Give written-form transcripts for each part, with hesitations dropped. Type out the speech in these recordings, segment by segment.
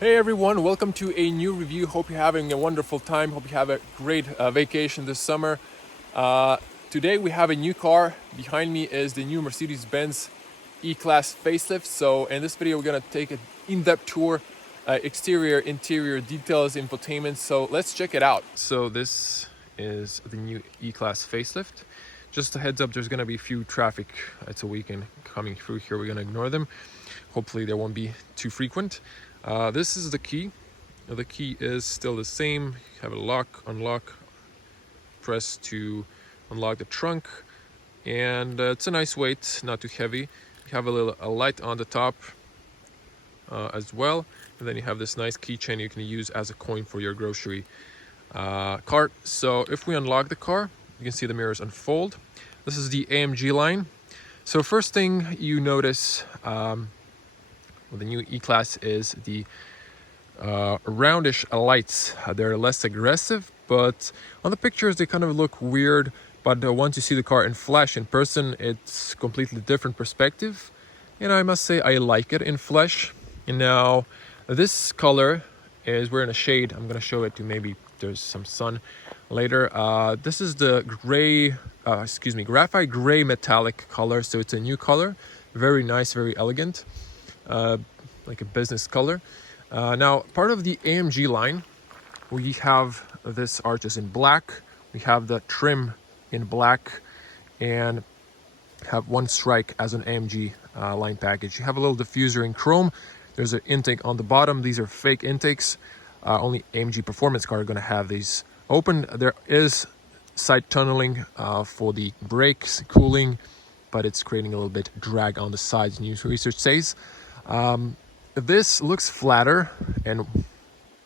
Hey everyone, welcome to a new review. Hope you're having a wonderful time. Hope you have a great vacation this summer. Today we have a new car. Behind me is the new Mercedes-Benz E-Class Facelift. So in this video we're going to take an in-depth tour, exterior, interior details, infotainment. So let's check it out. So this is the new E-Class Facelift. Just a heads up, there's going to be a few traffic. It's a weekend coming through here. We're going to ignore them. Hopefully they won't be too frequent. This is the key. The key is still the same. You have a lock, unlock, press to unlock the trunk, and it's a nice weight, not too heavy. You have a light on the top as well, and then you have this nice keychain you can use as a coin for your grocery cart. So if we unlock the car, you can see the mirrors unfold. This is the AMG line. So first thing you notice with the new E-Class is the roundish lights. They're less aggressive, but on the pictures they kind of look weird. But once you see the car in flesh, in person, it's completely different perspective. And I must say I like it in flesh. And now this color is, we're in a shade. I'm gonna show it to maybe there's some sun later. This is the gray, graphite gray metallic color. So it's a new color, very nice, very elegant. Like a business color. Now, part of the AMG line, we have this arches in black, we have the trim in black, and have one strike as an AMG line package. You have a little diffuser in chrome. There's an intake on the bottom. These are fake intakes. Only AMG performance car are going to have these open. There is side tunneling for the brakes, cooling, but it's creating a little bit drag on the sides, new research says. This looks flatter and a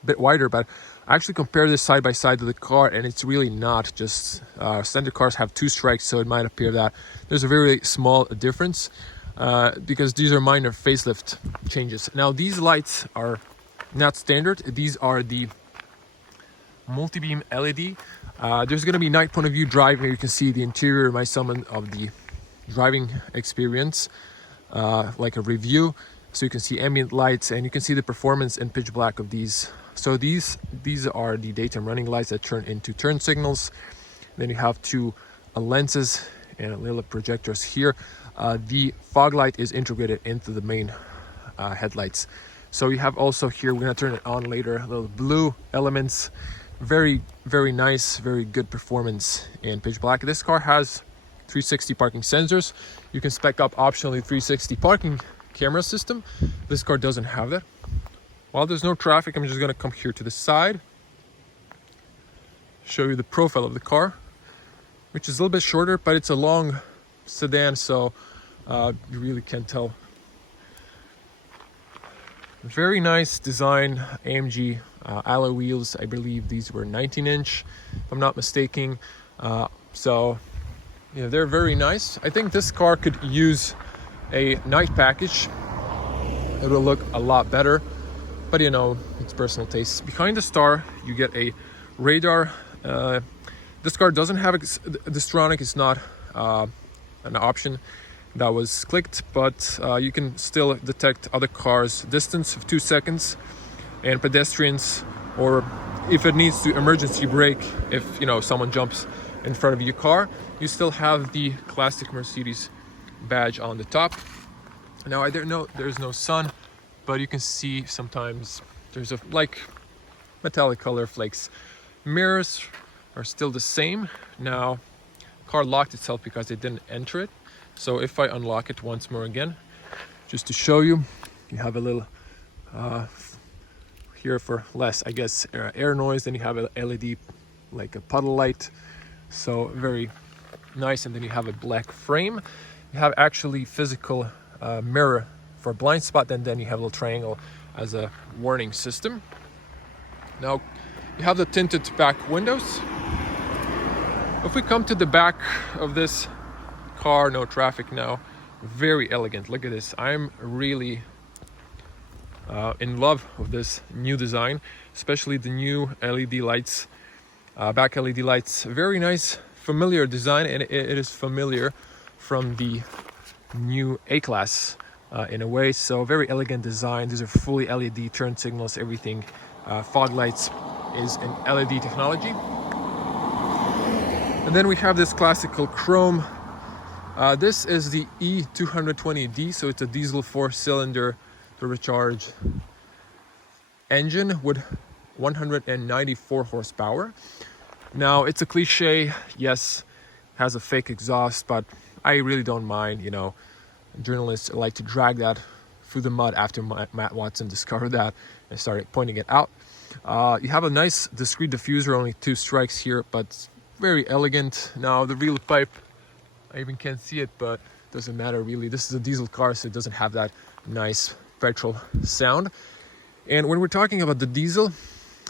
bit wider, but I actually compare this side by side to the car, and it's really not. Just standard cars have two strikes, so it might appear that there's a very small difference because these are minor facelift changes. Now these lights are not standard. These are the multi-beam LED. There's going to be night point of view drive here. You can see the interior, my summon of the driving experience, like a review. So you can see ambient lights, and you can see the performance in pitch black of these. So these are the daytime running lights that turn into turn signals. Then you have two lenses and little projectors here. The fog light is integrated into the main headlights. So you have also here, we're gonna turn it on later, little blue elements. Very, very nice, very good performance in pitch black. This car has 360 parking sensors. You can spec up optionally 360 parking camera system. This car doesn't have that. While there's no traffic, I'm just going to come here to the side, show you the profile of the car, which is a little bit shorter, but it's a long sedan, so you really can't tell. Very nice design. AMG alloy wheels. I believe these were 19-inch, if I'm not mistaken. So yeah, they're very nice. I think this car could use a night package. It will look a lot better, but you know, it's personal taste. Behind the star you get a radar. This car doesn't have Distronic. It's not an option that was clicked, but you can still detect other cars distance of 2 seconds and pedestrians, or if it needs to emergency brake, if you know someone jumps in front of your car. You still have the classic Mercedes badge on the top. Now I don't know, there's no sun, but you can see sometimes there's a like metallic color flakes. Mirrors are still the same. Now car locked itself because it didn't enter it. So if I unlock it once more again, just to show you, you have a little here for less, I guess, air noise. Then you have a LED like a puddle light, so very nice. And then you have a black frame. You have actually physical mirror for blind spot, and then you have a little triangle as a warning system. Now you have the tinted back windows. If we come to the back of this car, no traffic now, very elegant. Look at this. I'm really in love with this new design, especially the new LED lights, back LED lights. Very nice, familiar design, and it is familiar from the new A-Class in a way. So very elegant design. These are fully LED turn signals, everything. Fog lights is an LED technology. And then we have this classical chrome. This is the E220D, so it's a diesel 4-cylinder turbocharged engine with 194 horsepower. Now, it's a cliche, yes, has a fake exhaust, but I really don't mind. You know, journalists like to drag that through the mud after Matt Watson discovered that and started pointing it out. You have a nice discrete diffuser, only 2 strikes here, but very elegant. Now, the real pipe, I even can't see it, but it doesn't matter really. This is a diesel car, so it doesn't have that nice petrol sound. And when we're talking about the diesel,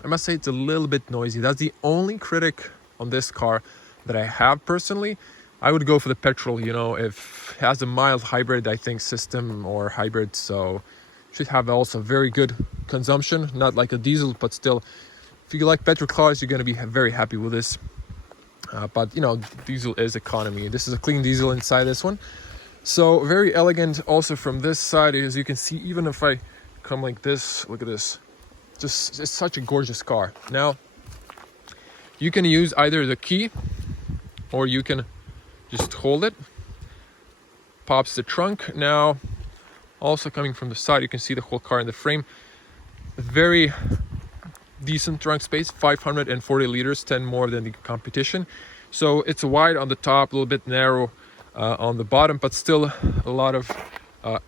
I must say it's a little bit noisy. That's the only critic on this car that I have personally. I would go for the petrol, you know, if it has a mild hybrid, I think, system or hybrid, so should have also very good consumption, not like a diesel, but still, if you like petrol cars, you're going to be very happy with this. But, you know, diesel is economy. This is a clean diesel inside this one. So very elegant also from this side, as you can see, even if I come like this, look at this. Just, it's such a gorgeous car. Now, you can use either the key or you can just hold it. Pops the trunk. Now, also coming from the side, you can see the whole car in the frame. Very decent trunk space, 540 liters, 10 more than the competition. So it's wide on the top, a little bit narrow on the bottom, but still a lot of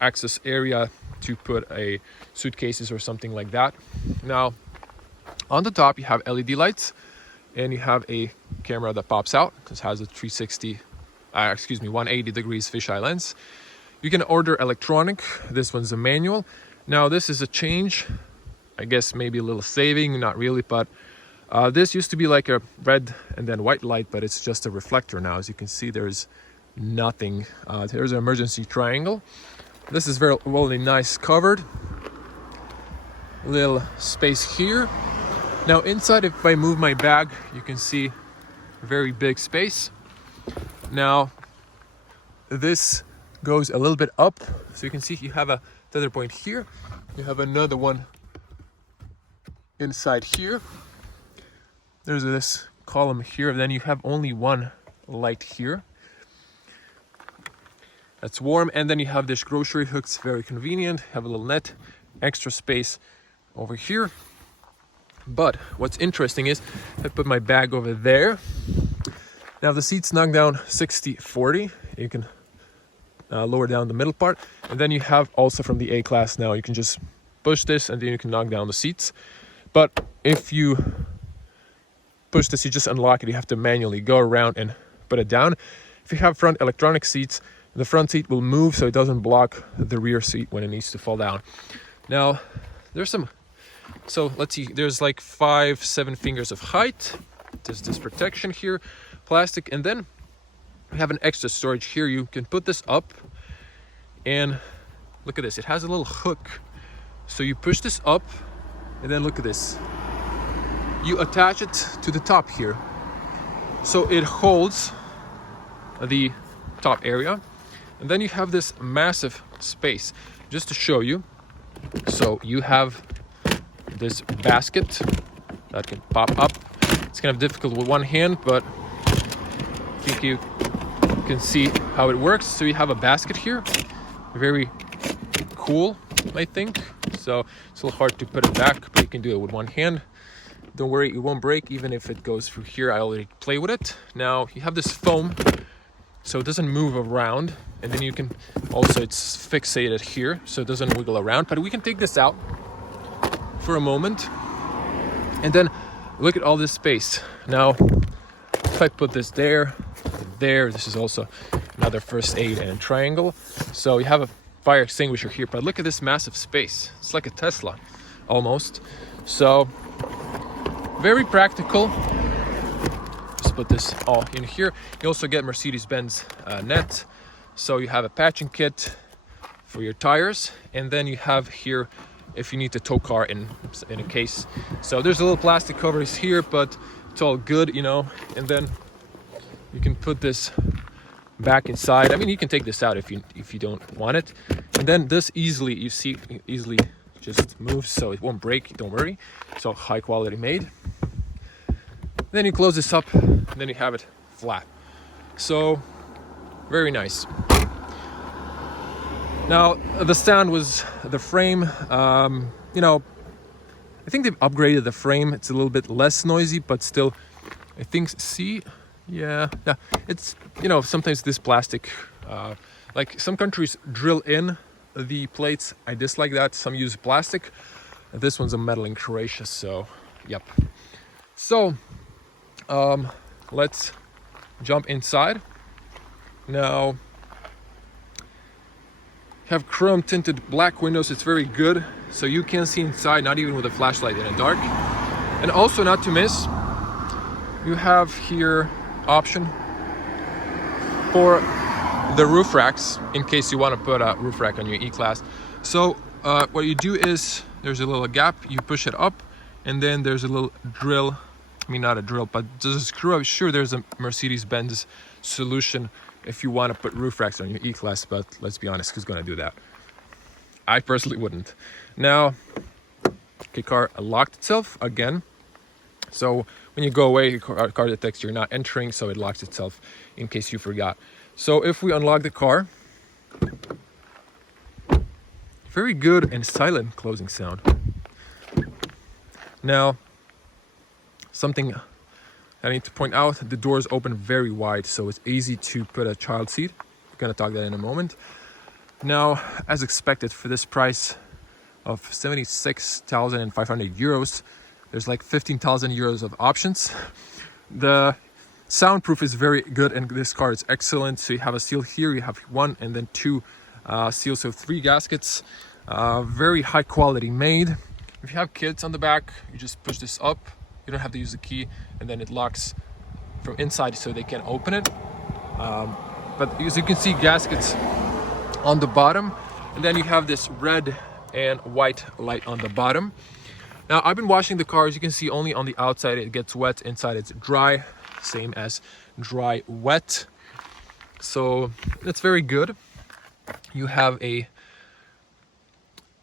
access area to put a suitcases or something like that. Now, on the top you have LED lights and you have a camera that pops out. This has a 180 degrees fisheye lens. You can order electronic. This one's a manual. Now, this is a change. I guess maybe a little saving, not really, but this used to be like a red and then white light, but it's just a reflector now. As you can see, there's nothing. There's an emergency triangle. This is very really nice covered. Little space here. Now inside, if I move my bag, you can see very big space. Now this goes a little bit up, so you can see you have a tether point here. You have another one inside here. There's this column here, then you have only one light here. That's warm, and then you have this grocery hooks, very convenient. Have a little net, extra space over here. But what's interesting is I put my bag over there. Now the seats knock down 60-40. You can lower down the middle part, and then you have also from the A-Class now, you can just push this and then you can knock down the seats. But if you push this, you just unlock it. You have to manually go around and put it down. If you have front electronic seats, the front seat will move so it doesn't block the rear seat when it needs to fall down. Now, there's some, so let's see, there's like 5-7 fingers of height. There's this protection here, plastic, and then we have an extra storage here. You can put this up and look at this. It has a little hook. So you push this up and then look at this. You attach it to the top here. So it holds the top area. And then you have this massive space. Just to show you. So you have this basket that can pop up. It's kind of difficult with one hand, but I think you can see how it works. So you have a basket here. Very cool, I think. So it's a little hard to put it back, but you can do it with one hand. Don't worry, it won't break even if it goes through here. I already play with it. Now you have this foam, so it doesn't move around. And then you can also, it's fixated here, so it doesn't wiggle around. But we can take this out for a moment. And then look at all this space. Now, if I put this there, this is also another first aid and a triangle. So you have a fire extinguisher here, but look at this massive space. It's like a Tesla, almost. So, very practical. Just put this all in here. You also get Mercedes-Benz net. So you have a patching kit for your tires, and then you have here if you need to tow car in a case. So there's a little plastic covers here, but it's all good, you know. And then you can put this back inside. I mean, you can take this out if you don't want it. And then this easily just moves, so it won't break, don't worry. So high quality made. Then you close this up, and then you have it flat. So very nice. Now the stand was the frame. You know, I think they've upgraded the frame. It's a little bit less noisy, but still, I think, yeah, it's, you know, sometimes this plastic, like some countries drill in the plates. I dislike that. Some use plastic. This one's a metal in Croatia, so yep. So let's jump inside. Now, have chrome tinted black windows. It's very good, so you can see inside, not even with a flashlight in the dark. And also, not to miss, you have here option for the roof racks in case you want to put a roof rack on your E-Class. So what you do is there's a little gap, you push it up, and then there's a little drill. I mean, not a drill, but there's a screw up. Sure, there's a Mercedes-Benz solution if you want to put roof racks on your E-Class, but let's be honest, who's going to do that? I personally wouldn't. Now, okay, car locked itself again. So when you go away, car detects you're not entering, so it locks itself in case you forgot. So if we unlock the car, very good and silent closing sound. Now, something I need to point out, the doors open very wide, so it's easy to put a child seat. We're gonna talk that in a moment. Now, as expected, for this price of 76,500 euros, there's like 15,000 euros of options. The soundproof is very good, and this car is excellent. So you have a seal here, you have one and then two seals, so 3 gaskets. Very high quality made. If you have kids on the back, you just push this up. You don't have to use the key, and then it locks from inside so they can open it. But as you can see, gaskets on the bottom, and then you have this red and white light on the bottom. Now, I've been washing the car. As you can see, only on the outside it gets wet, inside it's dry, same as dry wet. So it's very good. You have a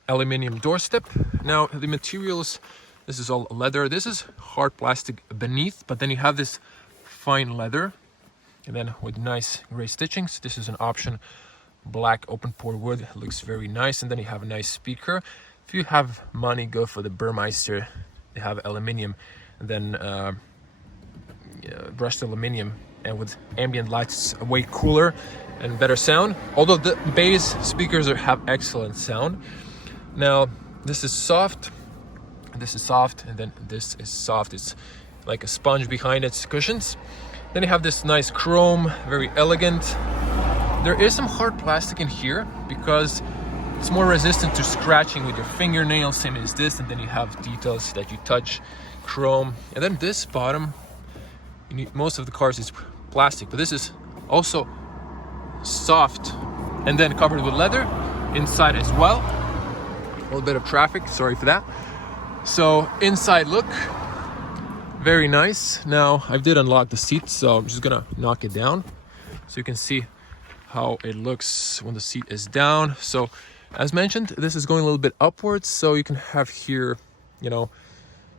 aluminum doorstep. Now, the materials, this is all leather. This is hard plastic beneath, but then you have this fine leather, and then with nice gray stitchings. This is an option, black open pore wood. It looks very nice. And then you have a nice speaker. If you have money, go for the Burmeister. They have aluminum, and then brushed aluminum, and with ambient lights, it's way cooler and better sound. Although the bass speakers have excellent sound. Now, this is soft. This is soft, and then this is soft. It's like a sponge behind its cushions. Then you have this nice chrome, very elegant. There is some hard plastic in here because it's more resistant to scratching with your fingernails, same as this. And then you have details that you touch, chrome. And then this bottom, most of the cars is plastic, but this is also soft and then covered with leather inside as well. A little bit of traffic, sorry for that. So inside look, very nice. Now I did unlock the seat, so I'm just gonna knock it down so you can see how it looks when the seat is down. So as mentioned, this is going a little bit upwards, so you can have here, you know,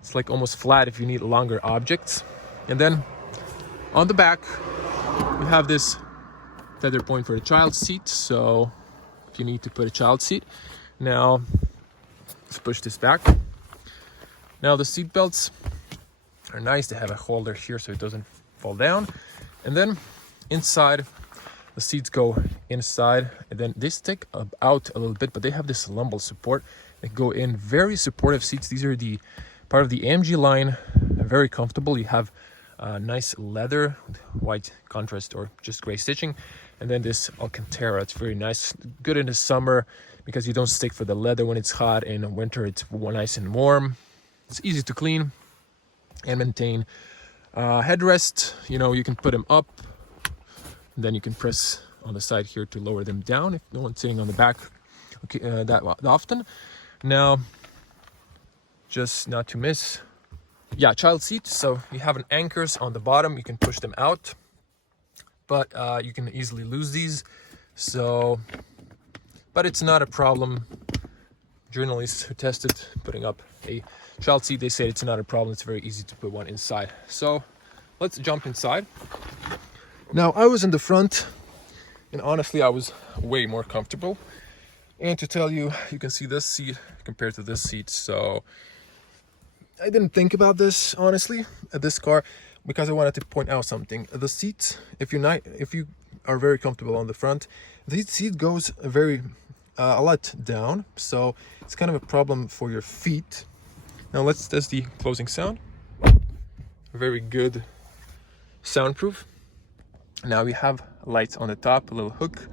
it's like almost flat if you need longer objects. And then on the back, you have this tether point for the child seat, so if you need to put a child seat. Now, let's push this back. Now the seat belts are nice to have a holder here so it doesn't fall down. And then inside, the seats go inside, and then they stick out a little bit, but they have this lumbar support. They go in, very supportive seats. These are the part of the AMG line, very comfortable. You have nice leather, white contrast or just gray stitching, and then this Alcantara. It's very nice, good in the summer because you don't stick for the leather when it's hot. In winter, it's nice and warm. It's easy to clean and maintain. Headrest, you know, you can put them up. Then you can press on the side here to lower them down if no one's sitting on the back that often. Now, just not to miss, child seat. So you have an anchors on the bottom. You can push them out. but you can easily lose these. So, but it's not a problem. Journalists who tested putting up a child seat, they say it's not a problem. It's very easy to put one inside. So let's jump inside. Now I was in the front, and honestly I was way more comfortable. And to tell you, you can see this seat compared to this seat. So I didn't think about this honestly at this car, because I wanted to point out something. The seats, if you are very comfortable on the front, the seat goes a lot down, so it's kind of a problem for your feet. Now let's test the closing sound. Very good soundproof. Now we have lights on the top, a little hook,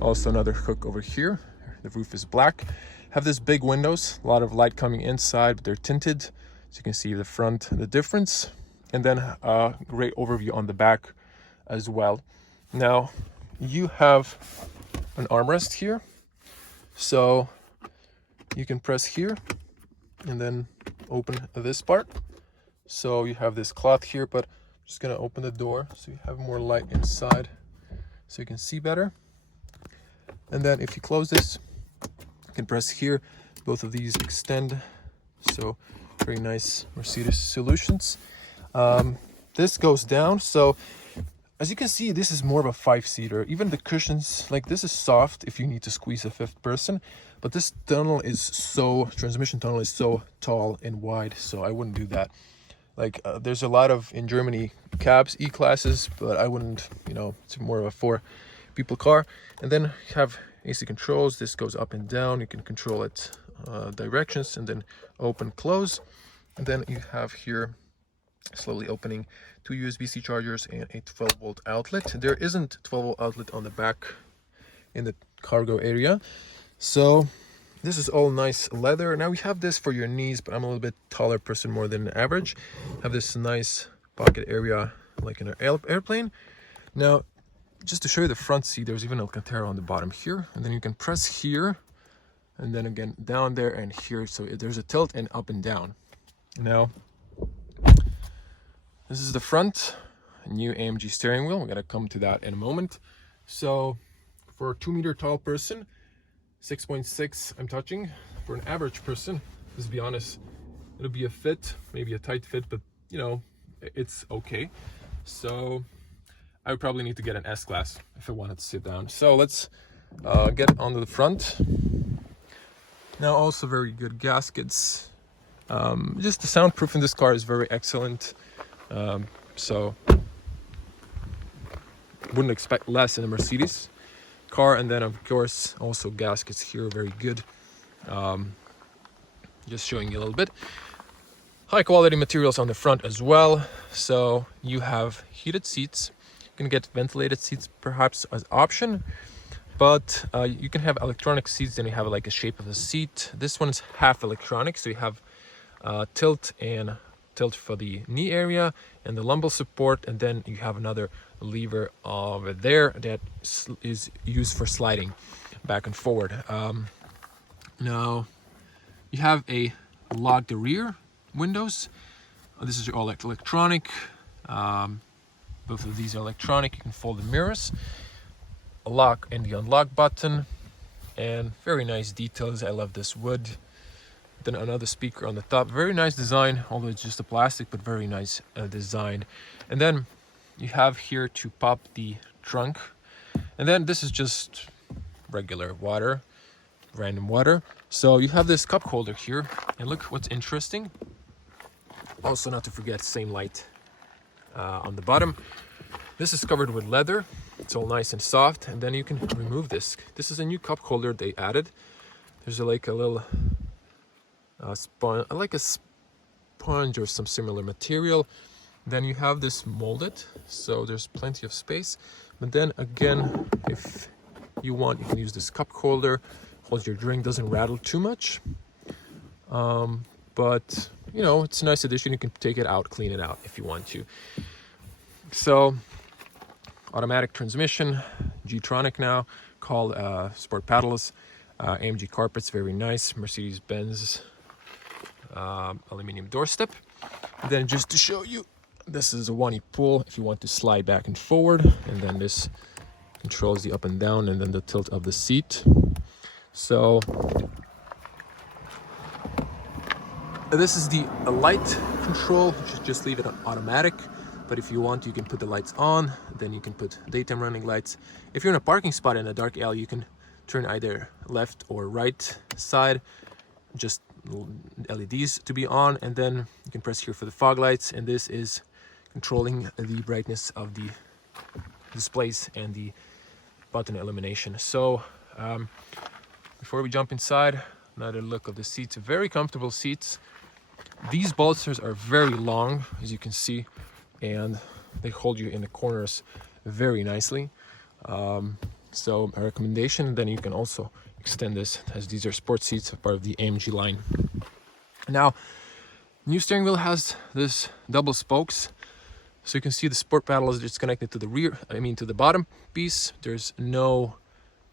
also another hook over here. The roof is black. Have this big windows, a lot of light coming inside, but they're tinted, so you can see the front, the difference, and then a great overview on the back as well. Now you have an armrest here, so you can press here and then open this part. So you have this cloth here, but I'm just gonna open the door so you have more light inside so you can see better. And then if you close this, you can press here. Both of these extend, so very nice Mercedes solutions. This goes down, so as you can see, this is more of a 5-seater. Even the cushions, like this is soft if you need to squeeze a 5th person, but this transmission tunnel is so tall and wide, so I wouldn't do that. Like there's a lot of, in Germany, cabs, E-classes, but I wouldn't, it's more of a 4-people car. And then you have AC controls. This goes up and down. You can control it directions, and then open, close. And then you have here slowly opening 2 USB-C chargers and a 12-volt outlet. There isn't 12-volt outlet on the back in the cargo area. So this is all nice leather. Now we have this for your knees, but I'm a little bit taller person, more than average. Have this nice pocket area like in an airplane. Now, just to show you the front seat, there's even Alcantara on the bottom here. And then you can press here, and then again down there and here. So there's a tilt and up and down. Now, this is the front, new AMG steering wheel. We're gonna come to that in a moment. So for a 2-meter tall person, 6.6 I'm touching. For an average person, let's be honest, it'll be a fit, maybe a tight fit, but it's okay. So I would probably need to get an S-Class if I wanted to sit down. So let's get onto the front. Now also very good gaskets. Just the soundproof in this car is very excellent. So wouldn't expect less in a Mercedes car. And then of course also gaskets here, very good. Just showing you a little bit. High quality materials on the front as well. So you have heated seats. You can get ventilated seats perhaps as option, but you can have electronic seats. Then you have like a shape of a seat. This one is half electronic, so you have tilt for the knee area and the lumbar support, and then you have another lever over there that is used for sliding back and forward. Now you have a locked rear windows. This is all electronic. Both of these are electronic. You can fold the mirrors, a lock and the unlock button, and very nice details. I love this wood. Then another speaker on the top. Very nice design, although it's just a plastic, but very nice design. And then you have here to pop the trunk. And then this is just regular water, random water. So you have this cup holder here. And look what's interesting. Also, not to forget, same light on the bottom. This is covered with leather. It's all nice and soft. And then you can remove this. This is a new cup holder they added. There's like a little like a sponge or some similar material. Then you have this molded, so there's plenty of space. But then again, if you want, you can use this cup holder, holds your drink, doesn't rattle too much. But it's a nice addition. You can take it out, clean it out if you want to. So automatic transmission, G-tronic now, called sport paddles, AMG carpets, very nice, Mercedes-Benz aluminum doorstep. And then just to show you This is a one you pull if you want to slide back and forward, and then this controls the up and down and then the tilt of the seat. So this is the light control. Just leave it on automatic, but if you want, you can put the lights on, then you can put daytime running lights. If you're in a parking spot in a dark alley, you can turn either left or right side, just LEDs to be on, and then you can press here for the fog lights, and this is controlling the brightness of the displays and the button illumination. So before we jump inside, another look of the seats. Very comfortable seats. These bolsters are very long, as you can see, and they hold you in the corners very nicely. So a recommendation. And then you can also extend this, as these are sports seats, part of the AMG line. Now, new steering wheel has this double spokes. So you can see the sport paddle is just connected to the rear, to the bottom piece. There's no,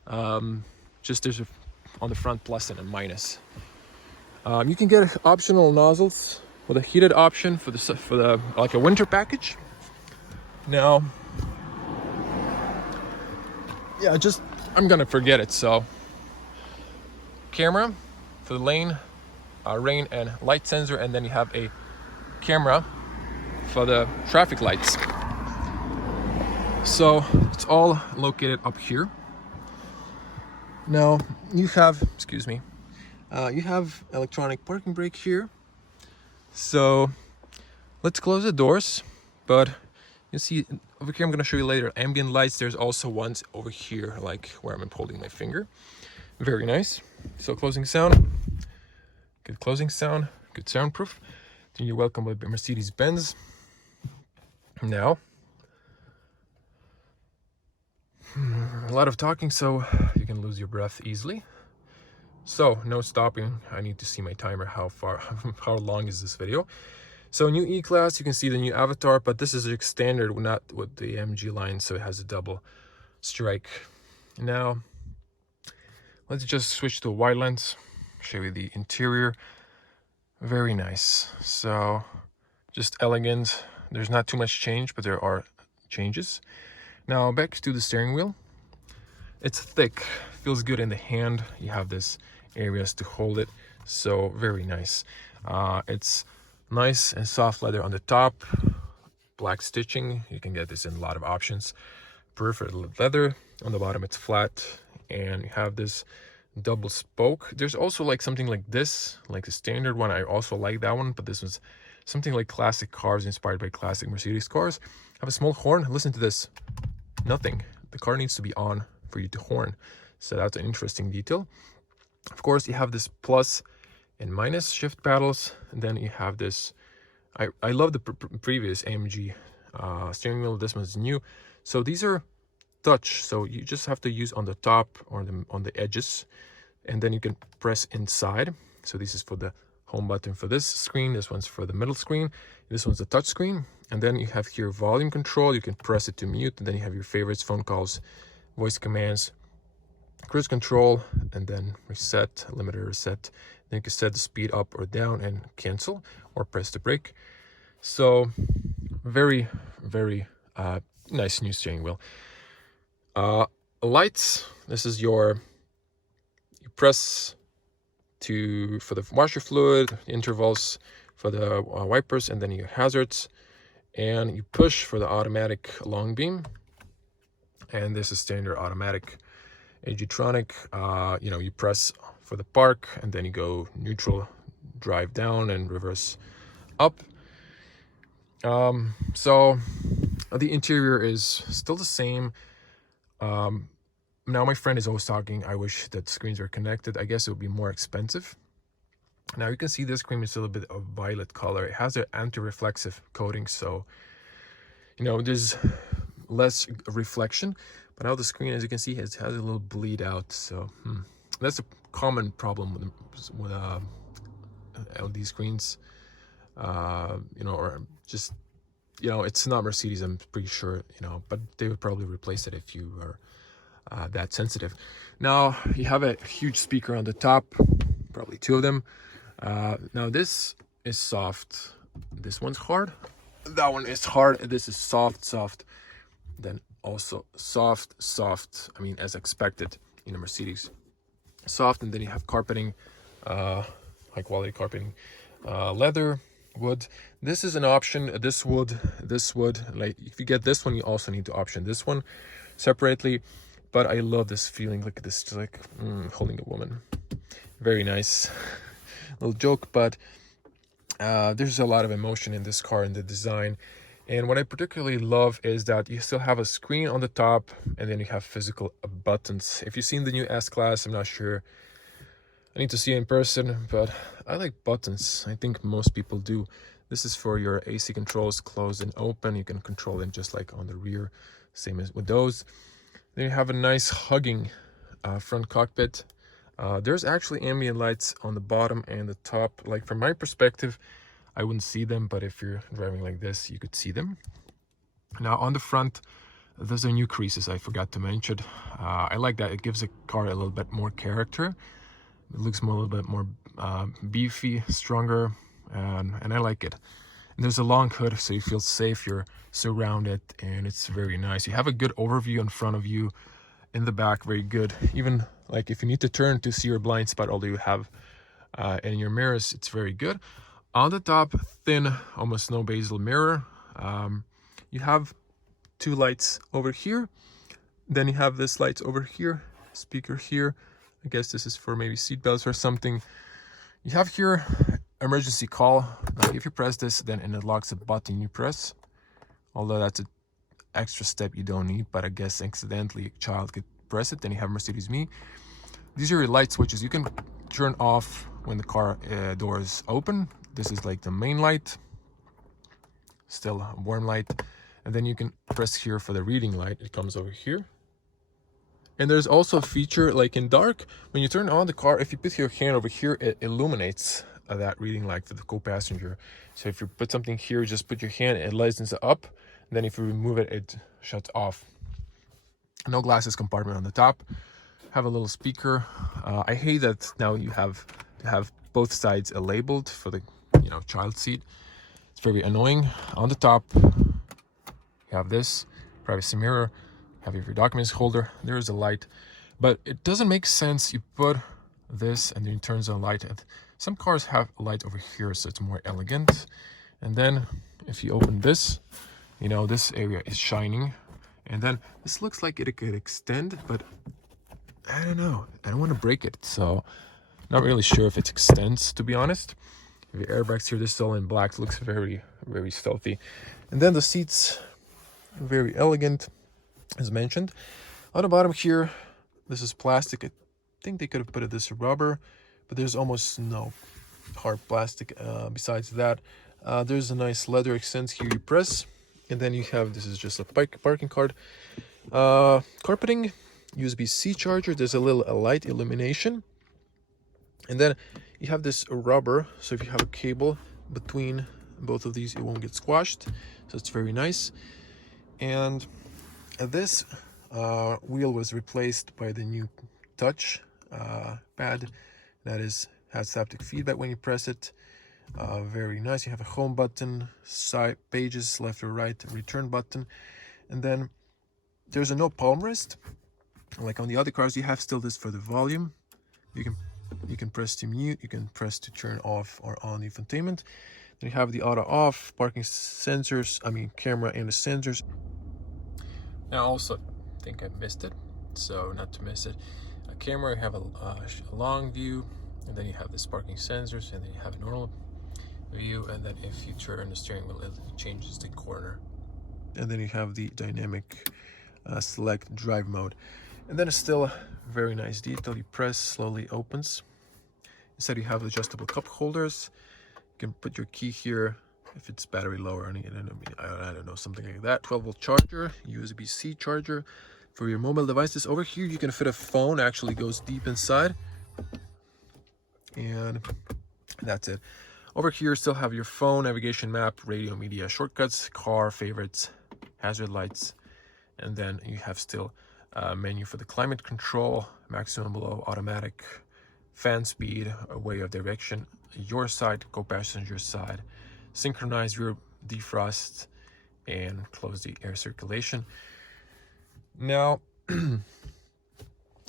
there's on the front plus and a minus. You can get optional nozzles with a heated option for the like a winter package. Now, yeah, I'm gonna forget it. So, camera for the lane, rain and light sensor, and then you have a camera for the traffic lights. So it's all located up here. Now you have, you have electronic parking brake here. So let's close the doors, but you see over here, I'm gonna show you later, ambient lights. There's also ones over here, like where I'm holding my finger. Very nice. So closing sound, good closing sound, good soundproof. Then you're welcome with Mercedes-Benz. Now, a lot of talking, so you can lose your breath easily. So no stopping. I need to see my timer. How long is this video? So new E-Class, you can see the new avatar, but this is a standard, not with the AMG line, so it has a double strike. Now, let's just switch to a wide lens, show you the interior. Very nice. So just elegant. There's not too much change, but there are changes. Now back to the steering wheel. It's thick, feels good in the hand. You have this areas to hold it, so very nice. It's nice and soft leather on the top, black stitching. You can get this in a lot of options. Perforated leather on the bottom, it's flat, and you have this double spoke. There's also like something like this, like the standard one. I also like that one, but this one's something like classic cars, inspired by classic Mercedes cars. Have a small horn. Listen to this. Nothing. The car needs to be on for you to horn. So that's an interesting detail. Of course, you have this plus and minus shift paddles, and then you have this. I love the previous AMG steering wheel. This one's new. So these are touch. So you just have to use on the top or on the edges, and then you can press inside. So this is for the home button for this screen. This one's for the middle screen. This one's the touch screen. And then you have here volume control. You can press it to mute, and then you have your favorites, phone calls, voice commands, cruise control, and then reset, limiter reset. Then you can set the speed up or down and cancel, or press the brake. So very, very nice new steering wheel. Lights. This is you press for the washer fluid, intervals for the wipers, and then your hazards, and you push for the automatic long beam. And this is standard automatic Agitronic. You press for the park, and then you go neutral, drive down, and reverse up. So the interior is still the same. Now my friend is always talking, I wish that screens were connected. I guess it would be more expensive. Now you can see this screen is a little bit of violet color. It has an anti-reflexive coating, so there's less reflection. But now the screen, as you can see, has a little bleed out. So that's a common problem with LED screens. Or just it's not Mercedes, I'm pretty sure, but they would probably replace it if you were that sensitive. Now you have a huge speaker on the top, probably two of them. Now this is soft, this one's hard. That one is hard. This is soft. Then also soft. I mean, as expected in a Mercedes. Soft, and then you have carpeting, high quality carpeting, leather, wood. This is an option. This wood, like if you get this one, you also need to option this one separately. But I love this feeling. Look at this, just like holding a woman. Very nice. Little joke, but there's a lot of emotion in this car and the design. And what I particularly love is that you still have a screen on the top, and then you have physical buttons. If you've seen the new S-Class, I'm not sure. I need to see it in person, but I like buttons. I think most people do. This is for your AC controls, close and open. You can control them just like on the rear, same as with those. Then you have a nice hugging front cockpit. There's actually ambient lights on the bottom and the top. Like from my perspective, I wouldn't see them, but if you're driving like this, you could see them. Now on the front, there's a new creases I forgot to mention. I like that. It gives the car a little bit more character. It looks a little bit more beefy, stronger, and I like it. And there's a long hood, so you feel safe. You're surrounded, and it's very nice. You have a good overview in front of you. In the back, very good. Even like if you need to turn to see your blind spot, although you have in your mirrors, it's very good. On the top, thin, almost no bezel mirror. You have two lights over here. Then you have this lights over here, speaker here. I guess this is for maybe seat belts or something. You have here emergency call. Now, if you press this, then it unlocks a button you press. Although that's an extra step you don't need, but I guess accidentally a child could press it. Then you have Mercedes Me. These are your light switches. You can turn off when the car doors open. This is like the main light, still a warm light. And then you can press here for the reading light. It comes over here. And there's also a feature like in dark, when you turn on the car, if you put your hand over here, it illuminates that reading light for the co-passenger. So if you put something here, just put your hand, it lightens it up. And then if you remove it, it shuts off. No glasses compartment on the top. Have a little speaker. I hate that now you have to have both sides labeled for the child seat. It's very annoying. On the top, you have this privacy mirror. Have your documents holder. There is a light, but it doesn't make sense. You put this and then it turns on light. Some cars have a light over here, so it's more elegant. And then if you open this, this area is shining. And then this looks like it could extend, but I don't know. I don't want to break it, so not really sure if it extends, to be honest. Your airbags here, this is all in black. It looks very, very stealthy. And then the seats, very elegant, as mentioned. On the bottom here, this is plastic. I think they could have put this rubber, but there's almost no hard plastic. Besides that, there's a nice leather accent here. You press, and then you have, this is just a parking card. Carpeting, USB-C charger. There's a little light illumination. And then you have this rubber, so if you have a cable between both of these, it won't get squashed. So it's very nice. And this wheel was replaced by the new touch pad that has haptic feedback when you press it. Very nice. You have a home button, side pages, left or right, return button, and then there's a no palm rest. Like on the other cars, you have still this for the volume. You can press to mute, you can press to turn off or on the infotainment. Then you have the auto off, parking sensors, camera and the sensors. Now also, I think I missed it, so not to miss it. A camera, you have a long view, and then you have this parking sensors, and then you have a normal view, and then if you turn the steering wheel, it changes the corner. And then you have the dynamic select drive mode. And then it's still very nice detail. You press, slowly opens. Instead you have adjustable cup holders. You can put your key here if it's battery low or anything. I don't know, something like that. 12-volt charger, USB-C charger for your mobile devices. Over here you can fit a phone, actually goes deep inside. And that's it. Over here still have your phone, navigation, map, radio, media, shortcuts, car, favorites, hazard lights. And then you have still a menu for the climate control, maximum below, automatic, fan speed, way of direction, your side, co-passenger side, synchronize rear defrost and close the air circulation. Now,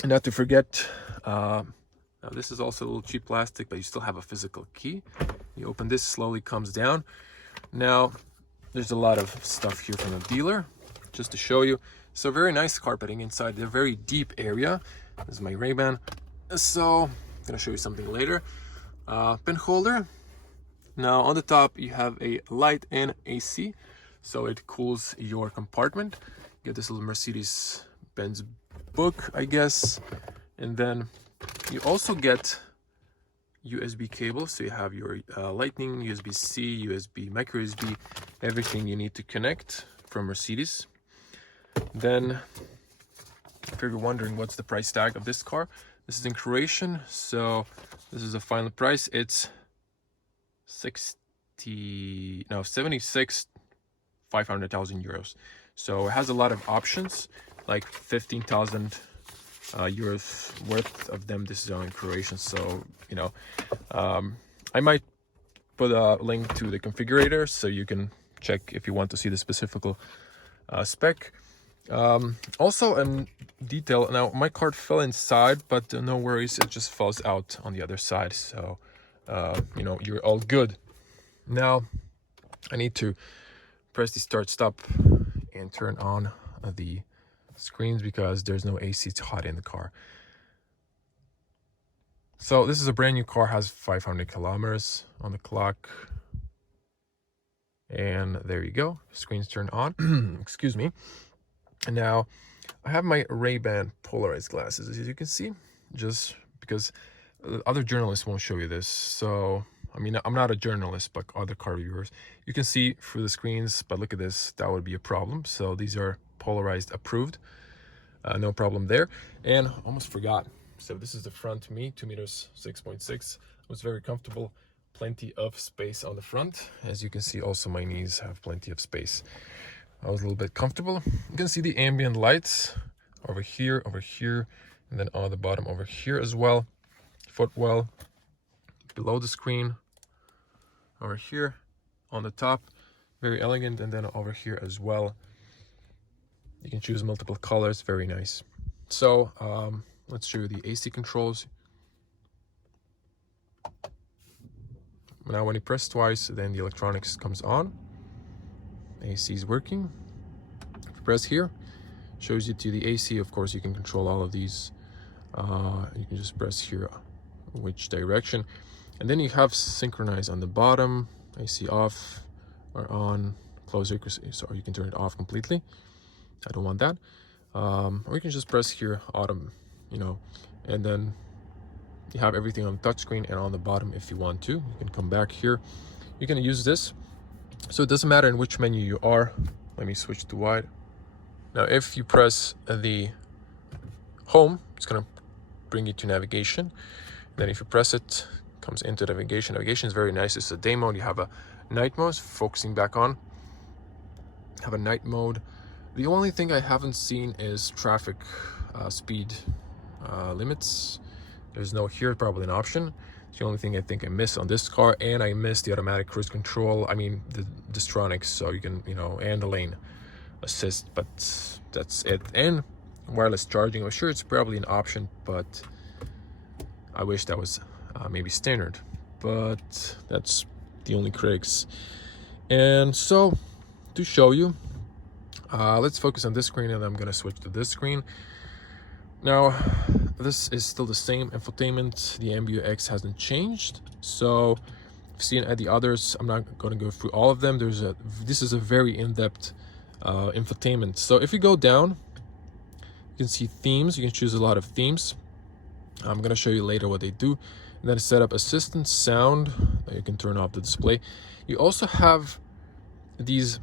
not to forget, now this is also a little cheap plastic, but you still have a physical key. You open this, slowly comes down. Now, there's a lot of stuff here from the dealer, just to show you. So very nice carpeting inside the very deep area. This is my Ray-Ban. So I'm gonna show you something later. Pen holder. Now on the top you have a light and AC, so it cools your compartment. You get this little Mercedes-Benz book, I guess, and then you also get USB cables. So you have your Lightning, USB-C, USB, micro USB, everything you need to connect from Mercedes. Then, if you're wondering what's the price tag of this car, this is in Croatian, so this is the final price. It's 500,000 euros. So it has a lot of options, like 15,000 euros worth of them. This is in Croatian, so you know, I might put a link to the configurator so you can check if you want to see the specific spec. Also in detail, now my card fell inside, but no worries, it just falls out on the other side, so you know, you're all good. Now I need to press the start stop and turn on the screens because there's no AC, it's hot in the car. So this is a brand new car, has 500 kilometers on the clock, and there you go, screens turned on. Excuse me. And now I have my Ray-Ban polarized glasses, as you can see, just because other journalists won't show you this. So, I mean, I'm not a journalist, but other car reviewers, you can see through the screens, but look at this, that would be a problem. So these are polarized approved, no problem there. And almost forgot. So this is the front to me, 2 meters, 6.6. It was very comfortable, plenty of space on the front. As you can see, also my knees have plenty of space. I was a little bit comfortable. You can see the ambient lights over here, and then on the bottom over here as well. Footwell below the screen, over here on the top, very elegant, and then over here as well. You can choose multiple colors, very nice. So let's show you the AC controls. Now when you press twice, then the electronics comes on. AC is working. If you press here, shows you to the AC. Of course, you can control all of these. You can just press here which direction, and then you have synchronize on the bottom. AC off or on, close it, so you can turn it off completely. I don't want that. Or you can just press here autumn, you know, and then you have everything on the touchscreen and on the bottom. If you want to, you can come back here. You can use this. So it doesn't matter in which menu you are. Let me switch to wide. Now, if you press the home, it's gonna bring you to navigation. Then if you press it, comes into navigation. Navigation is very nice. It's a day mode. You have a night mode, focusing back on. Have a night mode. The only thing I haven't seen is traffic speed limits. There's no here, probably an option. It's the only thing I think I missed on this car, and I missed the automatic cruise control. I mean the Distronics, so you can, you know, and the lane assist, but that's it. And wireless charging, I'm sure it's probably an option, but I wish that was maybe standard, but that's the only critics. And so to show you, let's focus on this screen, and I'm gonna switch to this screen. Now, this is still the same infotainment. The MBUX hasn't changed. So, if you've seen at the others, I'm not going to go through all of them. This is a very in-depth infotainment. So, if you go down, you can see themes. You can choose a lot of themes. I'm going to show you later what they do. And then set up assistant sound. You can turn off the display. You also have these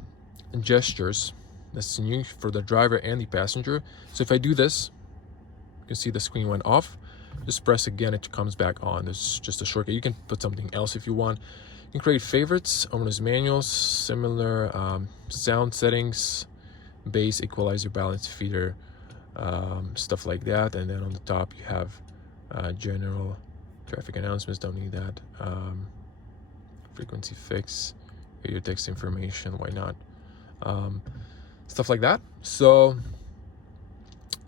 gestures. That's new for the driver and the passenger. So, if I do this, you can see the screen went off. Just press again, it comes back on. It's just a shortcut. You can put something else if you want. You can create favorites, owner's manuals, similar sound settings, bass, equalizer, balance, feeder, stuff like that. And then on the top you have general traffic announcements, don't need that. Frequency fix, radio text information, why not, stuff like that. So,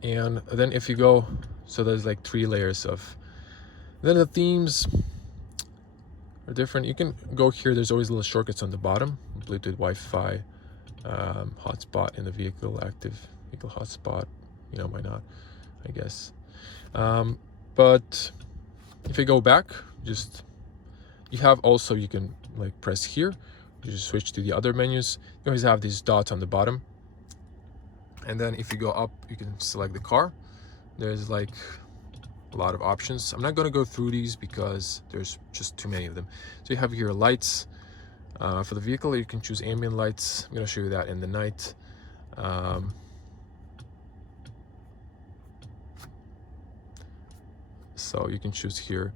and then if you go, so there's like 3 layers of, then the themes are different. You can go here, there's always little shortcuts on the bottom, Bluetooth, Wi-Fi, hotspot in the vehicle, active vehicle hotspot, you know, why not, I guess. But if you go back, just, you have also, you can like press here, you just switch to the other menus. You always have these dots on the bottom. And then if you go up, you can select the car. There's like a lot of options. I'm not going to go through these because there's just too many of them. So you have here lights. For the vehicle, you can choose ambient lights. I'm going to show you that in the night. So you can choose here,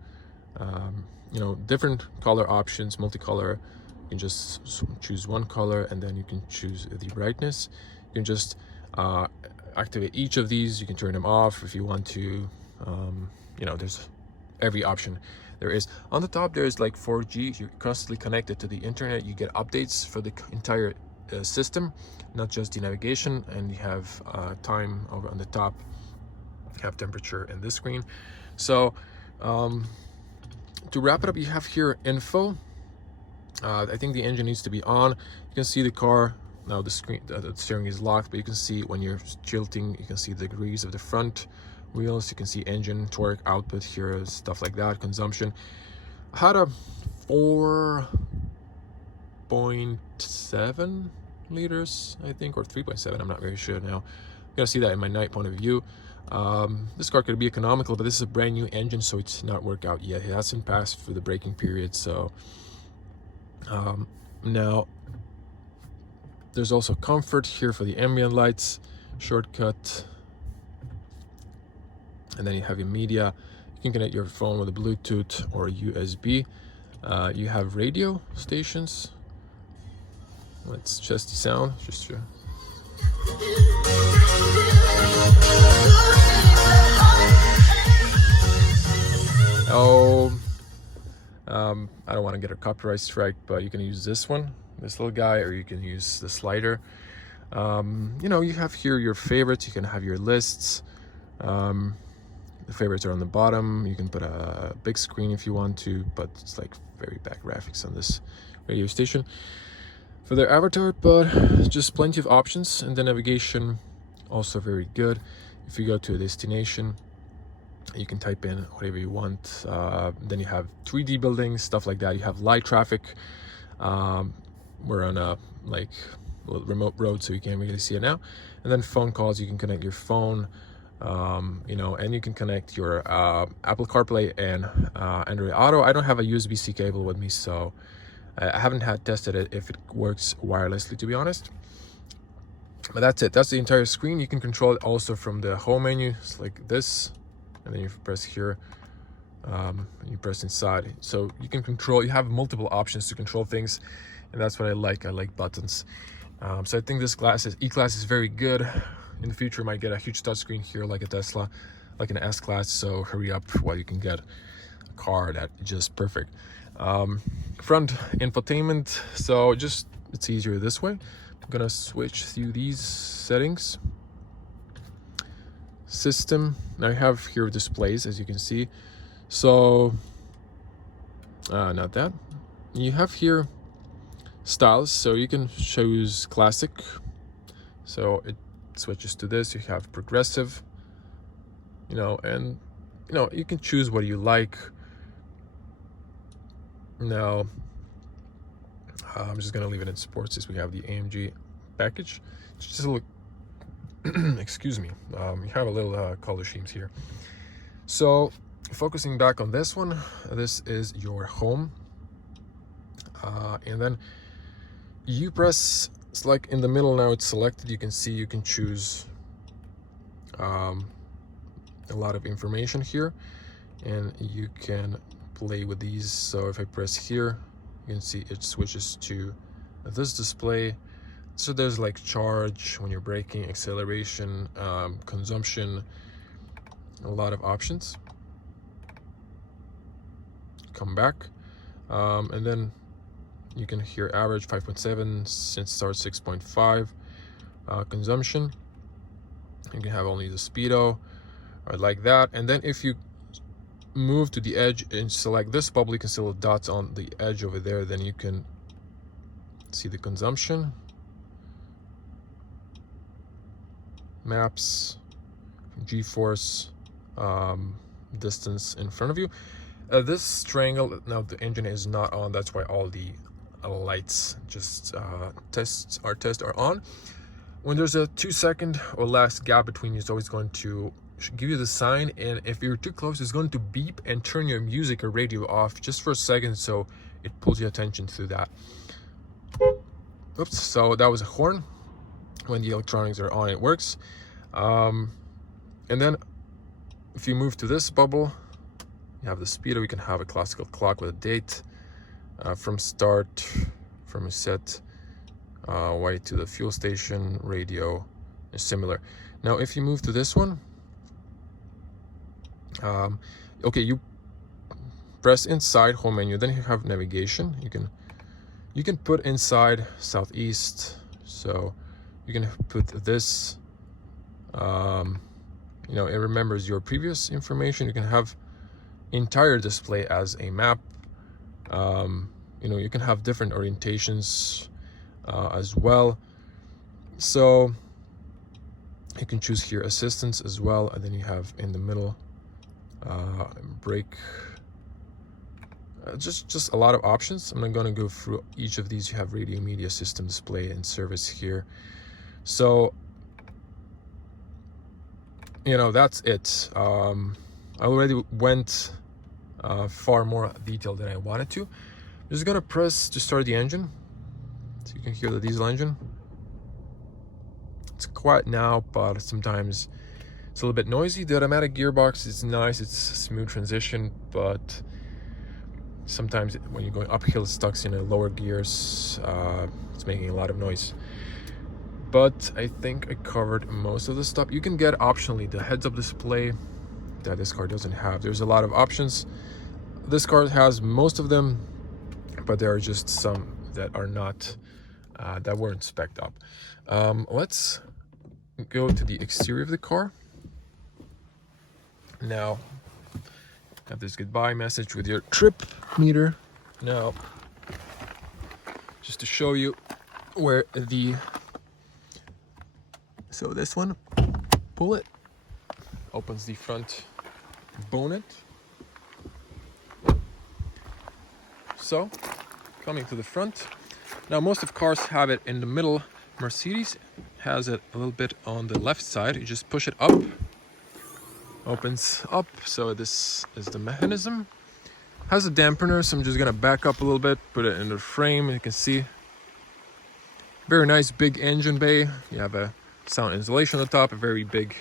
you know, different color options, multicolor. You can just choose one color, and then you can choose the brightness. You can just activate each of these. You can turn them off if you want to. You know, there's every option there is. On the top, there's like 4G. You're constantly connected to the internet. You get updates for the entire system, not just the navigation. And you have time over on the top. You have temperature in this screen. So to wrap it up, you have here info. I think the engine needs to be on. You can see the car. Now the steering is locked, but you can see when you're tilting, you can see the degrees of the front wheels. You can see engine, torque, output here, stuff like that, consumption. I had a 4.7 liters, I think, or 3.7. I'm not very sure now. I'm gonna see that in my night point of view. This car could be economical, but this is a brand new engine, so it's not worked out yet. It hasn't passed for the braking period. So now there's also comfort here for the ambient lights, shortcut, and then you have your media. You can connect your phone with a Bluetooth or USB. You have radio stations. Let's test the sound. Just to... I don't want to get a copyright strike, but you can use this one, this little guy, or you can use the slider. You know, you have here your favorites. You can have your lists. The favorites are on the bottom. You can put a big screen if you want to, but it's like very bad graphics on this radio station for their avatar, but just plenty of options. And the navigation also very good. If you go to a destination, you can type in whatever you want. Then you have 3D buildings, stuff like that. You have light traffic. We're on a like remote road, so you can't really see it now. And then phone calls, you can connect your phone, you know, and you can connect your Apple CarPlay and Android Auto. I don't have a USB-C cable with me, so I haven't tested it if it works wirelessly, to be honest. But that's it. That's the entire screen. You can control it also from the home menu. It's like this, and then you press here, and you press inside. So you can control. You have multiple options to control things, and that's what I like. I like buttons. So I think this E-Class is very good. In the future, might get a huge touchscreen here, like a Tesla, like an S-Class. So hurry up while you can get a car that is just perfect. Front infotainment. So it's easier this way. I'm gonna switch through these settings. System. Now I have here displays, as you can see. So not that. You have here styles, so you can choose classic. So it switches to this. You have progressive, you know, and you know, you can choose what you like. Now I'm just gonna leave it in sports, since we have the AMG package. Just a little excuse me. You have a little color schemes here. So focusing back on this one, this is your home, and then you press, it's like in the middle now, it's selected. You can see, you can choose a lot of information here, and you can play with these. So if I press here, you can see it switches to this display. So there's like charge when you're braking, acceleration, consumption, a lot of options. Come back, and then You can hear average 5.7, since start 6.5. Consumption, you can have only the speedo or like that. And then if you move to the edge and select this bubble, you can see little dots on the edge over there, then you can see the consumption, maps, G-force, distance in front of you. This triangle, now the engine is not on, that's why all the lights just tests are on. When there's a 2-second or less gap between you, it's always going to give you the sign, and if you're too close, it's going to beep and turn your music or radio off just for a second, so it pulls your attention to that. Oops, so that was a horn. When the electronics are on, it works. And then if you move to this bubble, you have the speedo. You can have a classical clock with a date, from start, from reset, way to the fuel station, radio, and similar. Now if you move to this one, okay, you press inside home menu, then you have navigation. You can put inside southeast, so you can put this, you know, it remembers your previous information. You can have entire display as a map. You know, you can have different orientations as well. So you can choose here assistance as well, and then you have in the middle brake. Just a lot of options. I'm not going to go through each of these. You have radio, media, system, display, and service here. So, you know, that's it. I already went far more detailed than I wanted to. I'm just going to press to start the engine, so you can hear the diesel engine. It's quiet now, but sometimes it's a little bit noisy. The automatic gearbox is nice. It's a smooth transition, but sometimes when you're going uphill, it stuck in the lower gears. It's making a lot of noise. But I think I covered most of the stuff. You can get optionally the heads-up display that this car doesn't have. There's a lot of options. This car has most of them, but there are just some that are not, that weren't spec'd up. Let's go to the exterior of the car. Now, have this goodbye message with your trip meter. Now, just to show you where the, so this one, pull it, opens the front bonnet. So, coming to the front. Now, most of cars have it in the middle. Mercedes has it a little bit on the left side. You just push it up, opens up. So this is the mechanism. Has a dampener, so I'm just gonna back up a little bit, put it in the frame. You can see very nice big engine bay. You have a sound insulation on the top, a very big.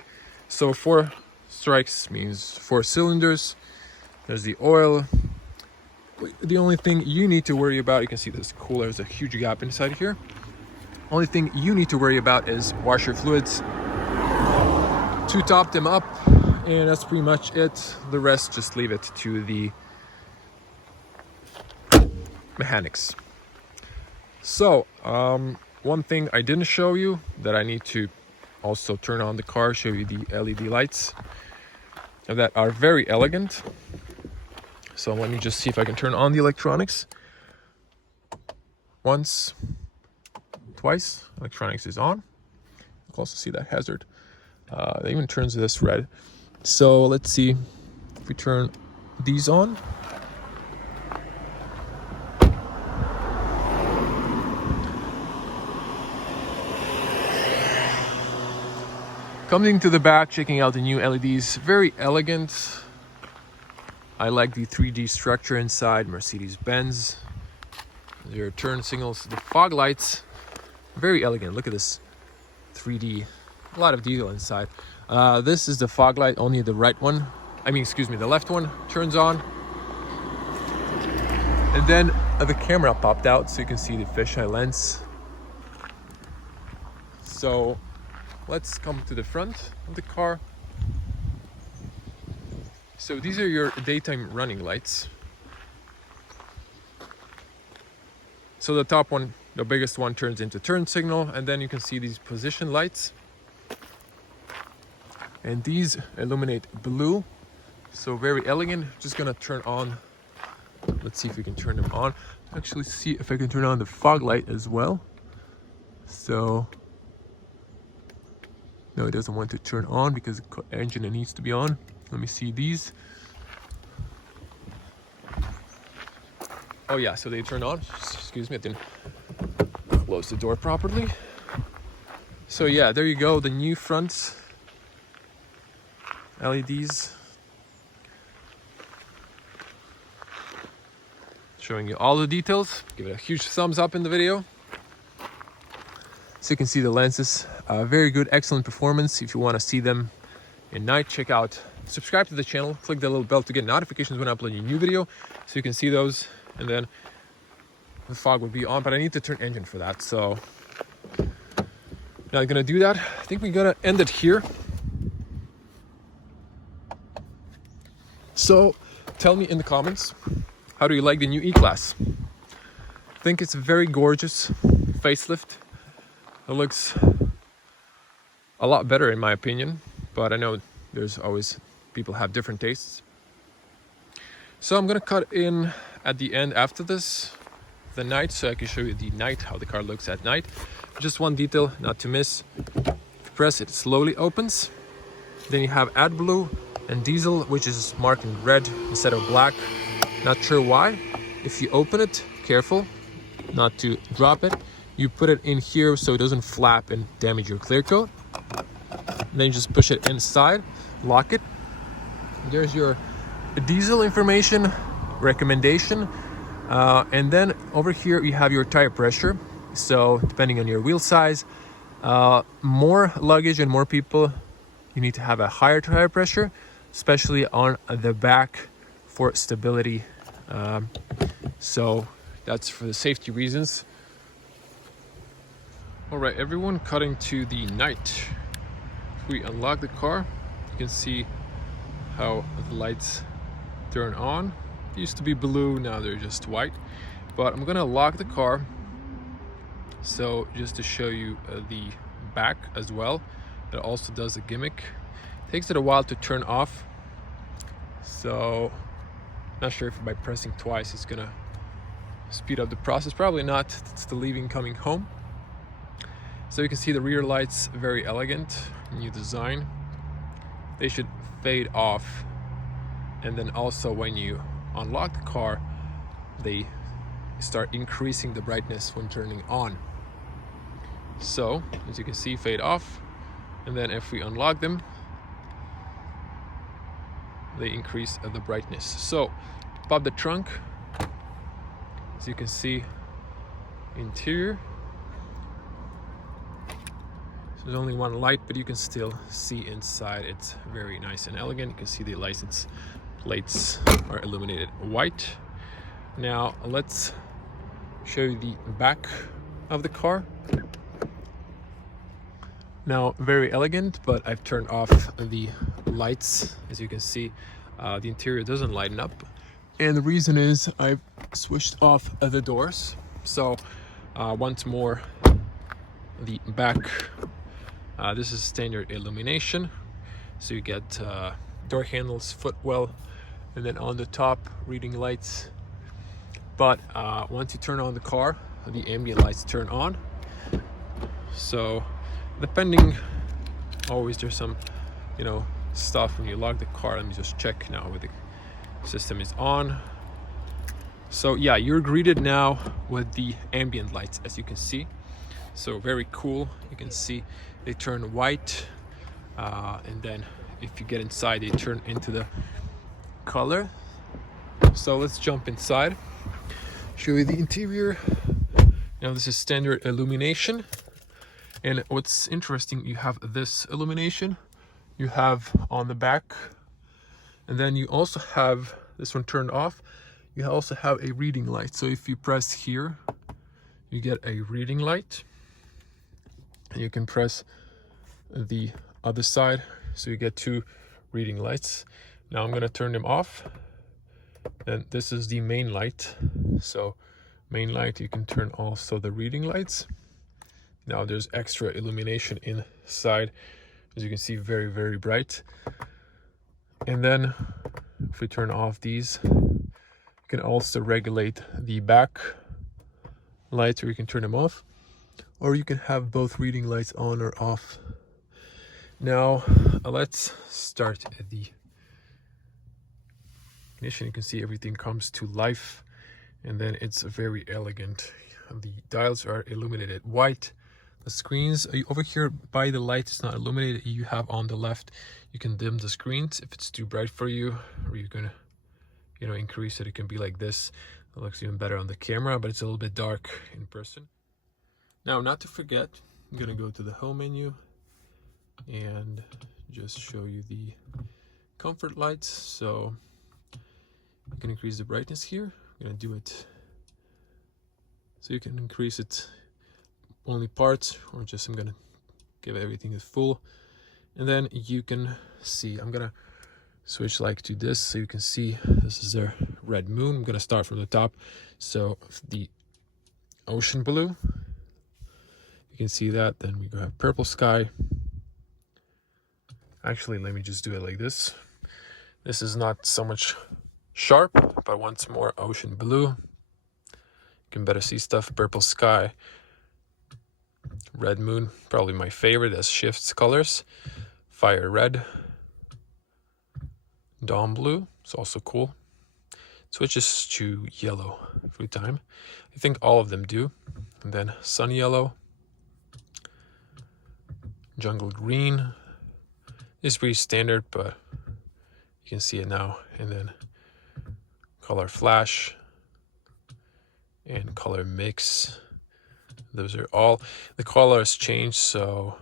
So 4 strikes means 4 cylinders. There's the oil. The only thing you need to worry about, you can see this cooler, there's a huge gap inside here. Only thing you need to worry about is washer fluids to top them up, and that's pretty much it. The rest, just leave it to the mechanics. So, one thing I didn't show you that I need to also turn on the car, show you the LED lights that are very elegant. So let me just see if I can turn on the electronics. Once, twice, electronics is on. You can also see that hazard. It even turns this red. So let's see if we turn these on. Coming to the back, checking out the new LEDs, very elegant. I like the 3D structure inside, Mercedes-Benz. Your turn signals, the fog lights, very elegant. Look at this 3D, a lot of detail inside. This is the fog light, only the right one, the left one turns on. And then the camera popped out so you can see the fisheye lens. So let's come to the front of the car. So these are your daytime running lights. So the top one, the biggest one, turns into turn signal, and then you can see these position lights. And these illuminate blue, so very elegant. Just gonna turn on, let's see if we can turn them on. Actually see if I can turn on the fog light as well. So, no, it doesn't want to turn on because the engine needs to be on. Let me see these. Oh yeah, so they turn on. Excuse me, I didn't close the door properly. So yeah, there you go, the new front LEDs. Showing you all the details. Give it a huge thumbs up in the video. So you can see the lenses, very good, excellent performance. If you want to see them at night, subscribe to the channel, click the little bell to get notifications when I upload a new video, so you can see those. And then the fog will be on, but I need to turn engine for that. So now I'm gonna do that. I think we're gonna end it here. So tell me in the comments, how do you like the new E-Class? I think it's a very gorgeous facelift. It looks a lot better in my opinion, but I know there's always people have different tastes. So I'm gonna cut in at the end after this, the night, so I can show you the night, how the car looks at night. Just one detail not to miss. If you press it, slowly opens. Then you have AdBlue and diesel, which is marked in red instead of black. Not sure why. If you open it, careful not to drop it. You put it in here so it doesn't flap and damage your clear coat. And then you just push it inside, lock it. There's your diesel information, recommendation. And then over here you have your tire pressure. So depending on your wheel size, more luggage and more people, you need to have a higher tire pressure, especially on the back for stability. So that's for the safety reasons. All right, everyone, cutting to the night. If we unlock the car, you can see how the lights turn on. It used to be blue, now they're just white. But I'm gonna lock the car. So just to show you the back as well, it also does a gimmick. Takes it a while to turn off. So not sure if by pressing twice it's gonna speed up the process. Probably not, it's the leaving coming home. So you can see the rear lights, very elegant, new design. They should fade off. And then also when you unlock the car, they start increasing the brightness when turning on. So as you can see, fade off. And then if we unlock them, they increase the brightness. So pop the trunk. As you can see, interior. So there's only one light, but you can still see inside. It's very nice and elegant. You can see the license plates are illuminated white. Now let's show you the back of the car. Now very elegant, but I've turned off the lights. As you can see, the interior doesn't lighten up, and the reason is I've switched off the doors. So once more, the back, this is standard illumination, so you get door handles, footwell, and then on the top, reading lights. But once you turn on the car, the ambient lights turn on. So depending, always there's some, stuff when you lock the car. Let me just check now where the system is on. So yeah, you're greeted now with the ambient lights, as you can see. So very cool. You can see they turn white, and then if you get inside, they turn into the color. So let's jump inside, show you the interior. Now this is standard illumination, and what's interesting, you have this illumination you have on the back, and then you also have this one turned off. You also have a reading light, so if you press here, you get a reading light, and you can press the other side, so you get two reading lights. Now I'm going to turn them off, and this is the main light. So main light. You can turn also the reading lights. Now there's extra illumination inside, as you can see, very, very bright. And then if we turn off these, you can also regulate the back lights, or you can turn them off, or you can have both reading lights on or off. Now let's start the ignition. You can see everything comes to life, and then it's very elegant. The dials are illuminated white. The screens over here by the light is not illuminated. You have on the left, you can dim the screens if it's too bright for you, or you're gonna, you know, increase it. It can be like this. It looks even better on the camera, but it's a little bit dark in person. Now, not to forget, I'm gonna go to the home menu and just show you the comfort lights. So you can increase the brightness here. I'm gonna do it so you can increase it only parts, or just I'm gonna give everything a full. And then you can see, I'm gonna switch like to this so you can see this is their red moon. I'm gonna start from the top. So the ocean blue, you can see that. Then we go have purple sky. Actually, let me just do it like this. This is not so much sharp, but once more ocean blue. You can better see stuff. Purple sky, red moon, probably my favorite as shifts colors. Fire red, dawn blue, it's also cool. Switches to yellow every time. I think all of them do. And then sun yellow, jungle green is pretty standard, but you can see it now. And then color flash and color mix. Those are all the colors change. So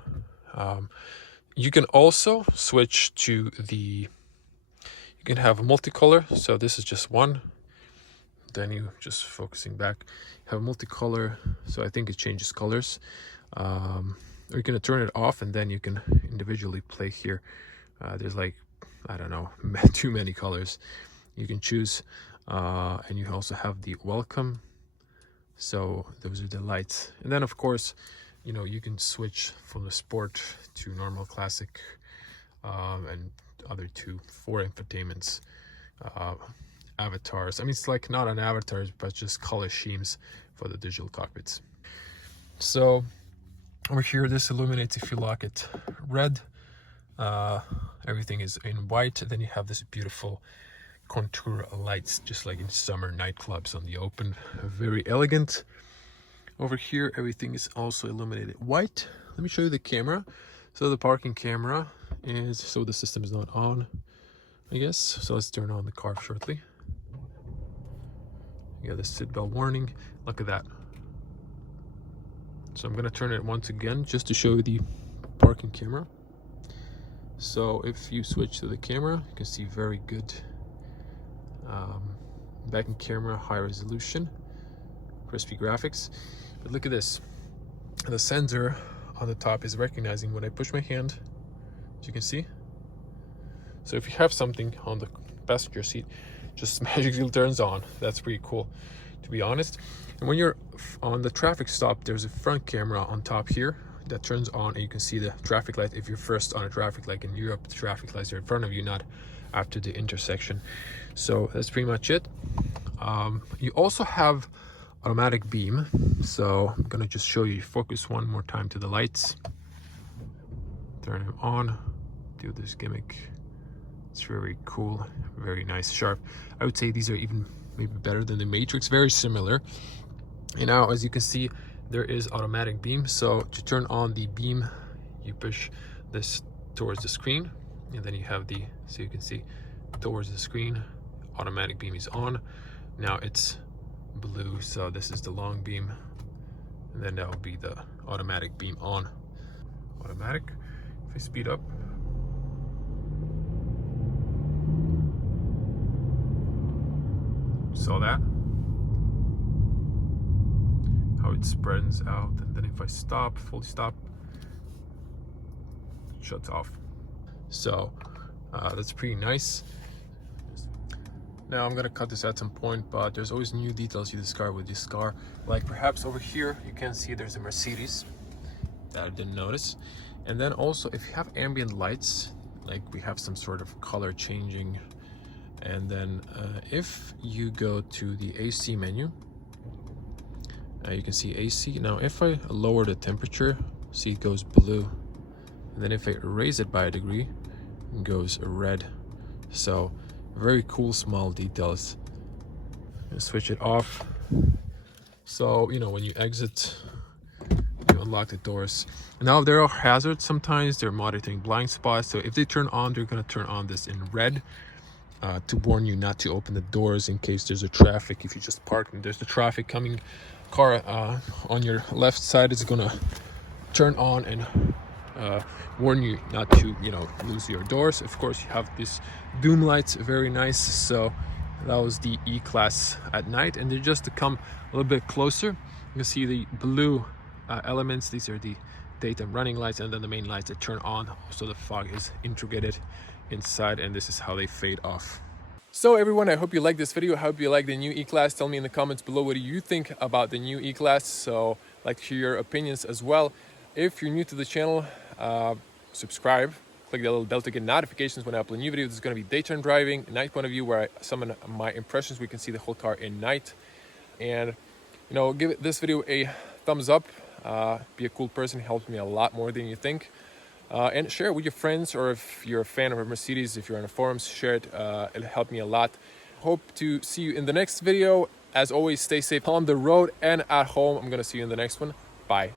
you can also switch to the, you can have a multicolor. So this is just one. Then you just focusing back, have multicolor. So I think it changes colors. Or you're gonna turn it off, and then you can individually play here. There's like, I don't know, too many colors you can choose. And you also have the welcome. So those are the lights. And then of course, you know, you can switch from the sport to normal, classic, and other two for infotainments, avatars. I mean, it's like not an avatars, but just color schemes for the digital cockpits. So over here, this illuminates if you lock it red. Everything is in white. Then you have this beautiful contour lights, just like in summer nightclubs on the open. Very elegant. Over here, everything is also illuminated white. Let me show you the camera. So the parking camera is, so the system is not on, I guess. So let's turn on the car shortly. You got the seatbelt warning. Look at that. So I'm gonna turn it once again just to show you the parking camera. So if you switch to the camera, you can see very good backing camera, high resolution, crispy graphics. But look at this. The sensor on the top is recognizing when I push my hand, as you can see. So if you have something on the passenger seat, just magically turns on. That's pretty cool, to be honest. And when you're on the traffic stop, there's a front camera on top here that turns on, and you can see the traffic light. If you're first on a traffic light in Europe, the traffic lights are in front of you, not after the intersection. So that's pretty much it. You also have automatic beam. So I'm gonna just show you, focus one more time to the lights, turn them on, do this gimmick. It's very cool, very nice, sharp. I would say these are even maybe better than the Matrix, very similar. And now, as you can see, there is automatic beam. So to turn on the beam, you push this towards the screen, and then you have the, so you can see towards the screen, automatic beam is on. Now it's blue, so this is the long beam, and then that will be the automatic beam on. Automatic. If I speed up, saw that, how it spreads out, and then if I stop, fully stop, it shuts off. So that's pretty nice. Now I'm gonna cut this at some point, but there's always new details you discover with this car. Like perhaps over here, you can see there's a Mercedes that I didn't notice. And then also if you have ambient lights, like we have some sort of color changing. And then if you go to the AC menu, you can see AC. Now if I lower the temperature, see it goes blue. And then if I raise it by a degree, it goes red. So very cool small details. Switch it off. So, you know, when you exit, you unlock the doors. Now there are hazards sometimes. They're monitoring blind spots. So if they turn on, they're gonna turn on this in red to warn you not to open the doors in case there's a traffic. If you just park and there's the traffic coming, car on your left side is gonna turn on and warn you not to, you know, lose your doors. Of course, you have these doom lights, very nice. So that was the E-Class at night. And then just to come a little bit closer, you can see the blue elements. These are the daytime running lights, and then the main lights that turn on. So the fog is integrated inside, and this is how they fade off. So everyone, I hope you like this video. I hope you like the new E-Class. Tell me in the comments below what do you think about the new E-Class. So I'd like to hear your opinions as well. If you're new to the channel, subscribe, click the little bell to get notifications when I upload new videos. This is going to be daytime driving, night point of view, where I summon my impressions. We can see the whole car in night. And, you know, give this video a thumbs up. Be a cool person. It helps me a lot more than you think. And share it with your friends, or if you're a fan of a Mercedes, if you're on the forums, share it. It'll help me a lot. Hope to see you in the next video. As always, stay safe on the road and at home. I'm going to see you in the next one. Bye.